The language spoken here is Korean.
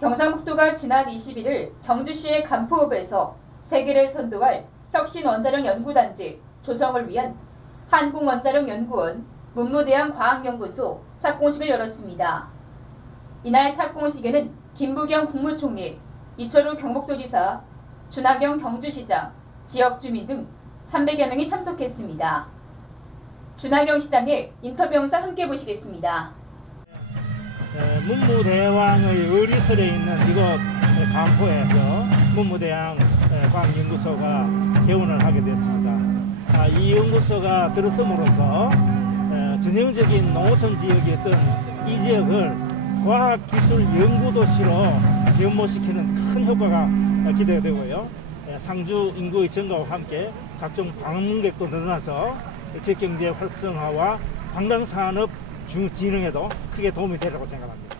경상북도가 지난 21일 경주시의 간포읍에서 세계를 선도할 혁신 원자력 연구단지 조성을 위한 한국원자력연구원 문무대학 과학연구소 착공식을 열었습니다. 이날 착공식에는 김부경 국무총리, 이철우 경북도지사, 준하경 경주시장, 지역 주민 등 300여 명이 참석했습니다. 준하경 시장의 인터뷰 영상 함께 보시겠습니다. 에, 문무대왕의 의리설에 있는 이곳 간포에서 문무대왕 에, 과학연구소가 개원을 하게 됐습니다. 아, 이 연구소가 들어섬으로써 에, 전형적인 농어촌 어떤 이 지역을 과학기술 연구도시로 변모시키는 큰 효과가 기대가 되고요. 에, 상주 인구의 증가와 함께 각종 방문객도 늘어나서 지역경제 활성화와 관광산업 중 진흥에도 크게 도움이 되라고 생각합니다.